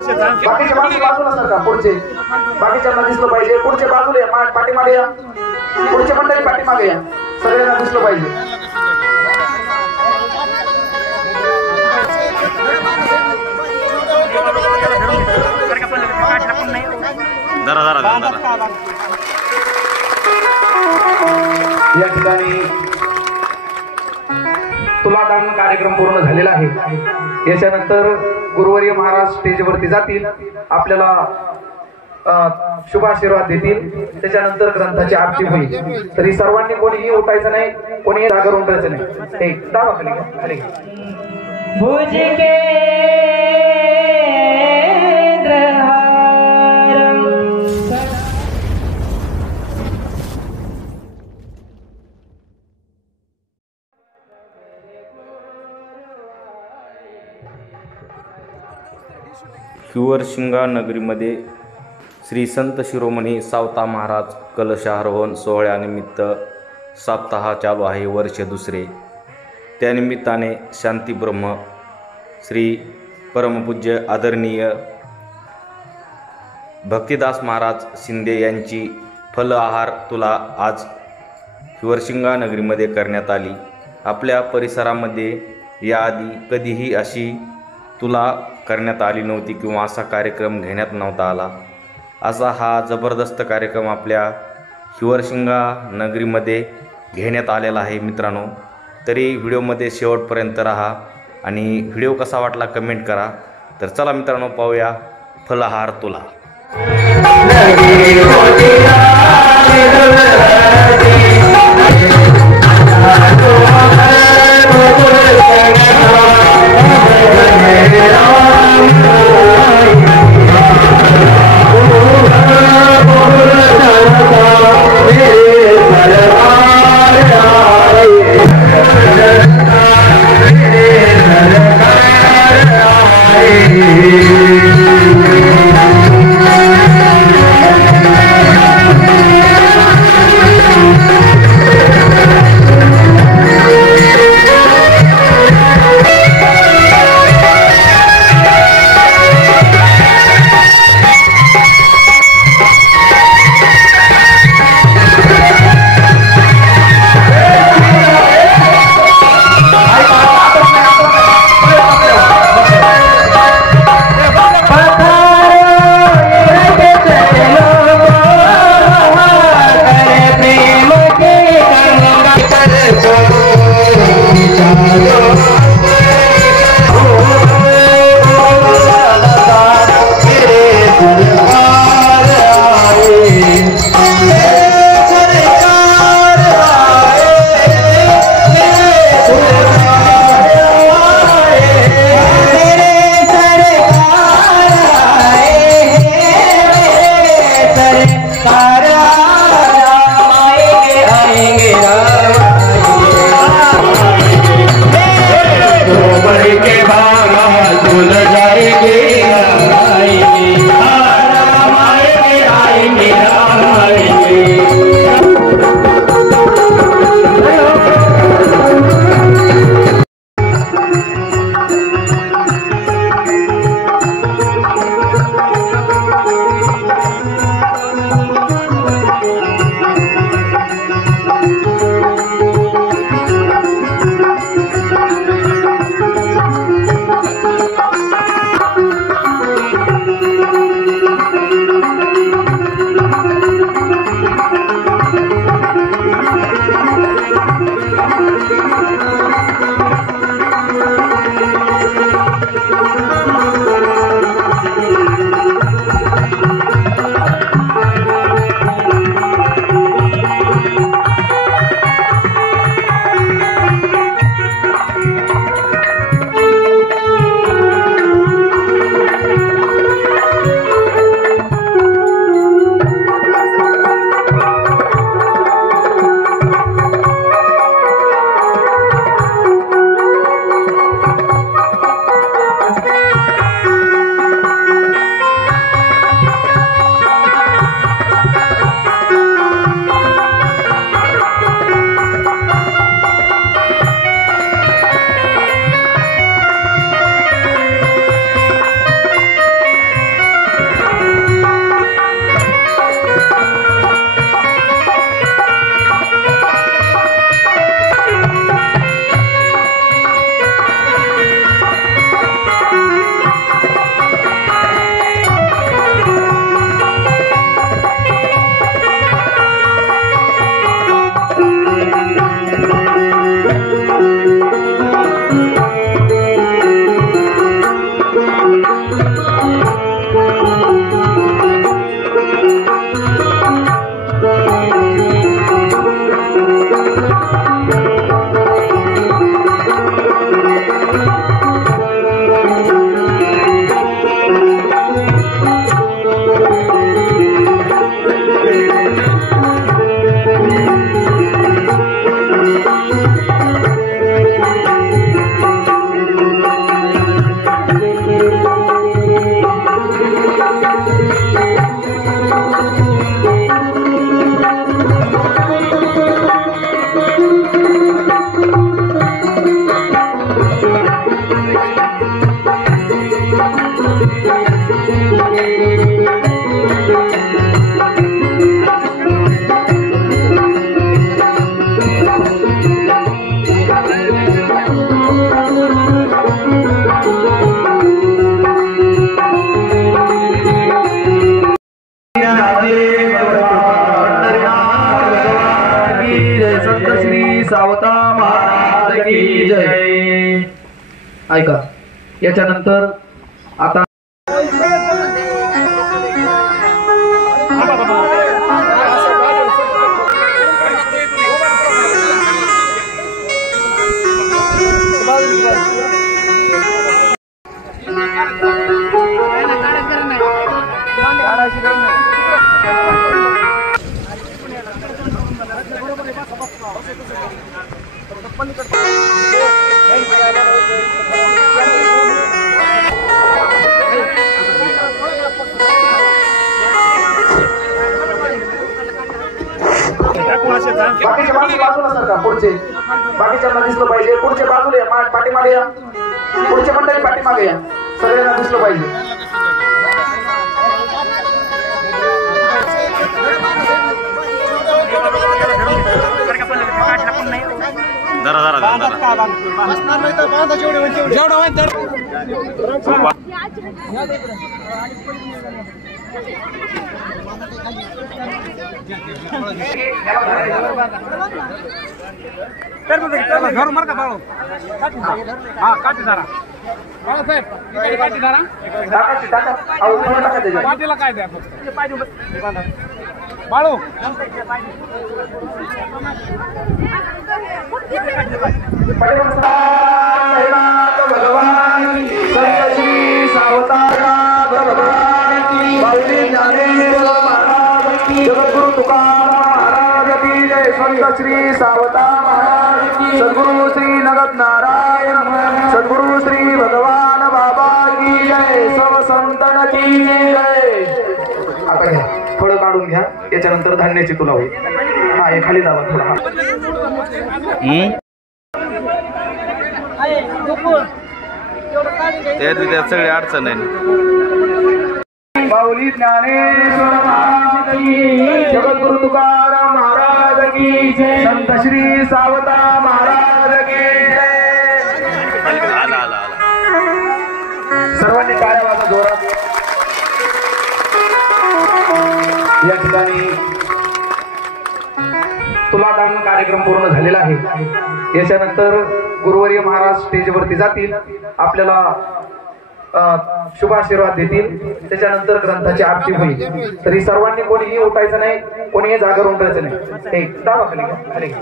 बाकीचे माणसं बाजूला सरका, पुढचे बाकीच्यांना दिसलं पाहिजे. पुढचे बाजूला या, पाठीमागे या. पुढचे मंडळी पाठीमागे या, सगळ्यांना दिसलं पाहिजे. या ठिकाणी तुलादान कार्यक्रम पूर्ण झालेला आहे. याच्यानंतर गुरुवर्य महाराज स्टेजवरती जातील, आपल्याला शुभाशीर्वाद देतील. त्याच्यानंतर ग्रंथाची आरती होईल. तरी सर्वांनी कोणीही उठायचं नाही, कोणीही जागर उठायचं नाही. एक दावा खाली घ्या, खाली घ्या. हिवरशिंगा नगरीमध्ये श्री संत शिरोमणी सावता महाराज कलशारोहण सोहळ्यानिमित्त सप्ताह चालू आहे, वर्ष दुसरे. त्यानिमित्ताने शांतीब्रह्म श्री परमपूज्य आदरणीय भक्तिदास महाराज शिंदे यांची फल आहार तुला आज हिवरशिंगा नगरीमध्ये करण्यात आली. आपल्या परिसरामध्ये याआधी कधीही अशी तुला करण्यात आली नव्हती किंवा असा कार्यक्रम घेण्यात नव्हता आला. असा हा जबरदस्त कार्यक्रम आपल्या हिवरशिंगा नगरीमध्ये घेण्यात आलेला आहे मित्रांनो. तरी व्हिडिओमध्ये शेवटपर्यंत राहा आणि व्हिडिओ कसा वाटला कमेंट करा. तर चला मित्रांनो, पाहूया फलहार तुला. याच्यानंतर आता बाकीच्या बाजूला सर का पुढचे बाकीच्यांना दिसलं पाहिजे. पुढचे बाजूला या, पाठीमागे या. पुढचे मंडळी पाठीमागे या, सगळ्यांना दिसलं पाहिजे. पाटीला काय द्या बाळू भगवान संत श्री सावतारनाथ भगवान की बावली ज्ञानेश्वर महाराज की जगद्गुरु तुकाराम महाराज की जय. संत श्री सावतार महाराज की, सद्गुरु श्री नगद नारायण, सद्गुरु श्री भगवान बाबा की जय. सर्व संतन की जय. आता घ्या, थोडं काढून घ्या, याच्यानंतर धान्याची तुला होईल. हा, हे खाली दाबा थोडा. त्यात सगळी अडचण आहे. बावली ज्ञानेश्वर महाराज की, जगद्गुरु तुकाराम महाराज की जय. संत श्री सावता महाराज की जय. आला आला आला. सर्वांनी टाळ्या वाजवा जोरात. या ठिकाणी तुलादान कार्यक्रम पूर्ण झालेला आहे. याच्यानंतर गुरुवर्य महाराज स्टेजवरती जातील, आपल्याला शुभ आशीर्वाद देतील. त्याच्यानंतर ग्रंथाची आरती होईल. तरी सर्वांनी कोणीही उठायचं नाही, कोणीही जागर उठायचं नाही. दावा खाली घ्या, खाली घ्या.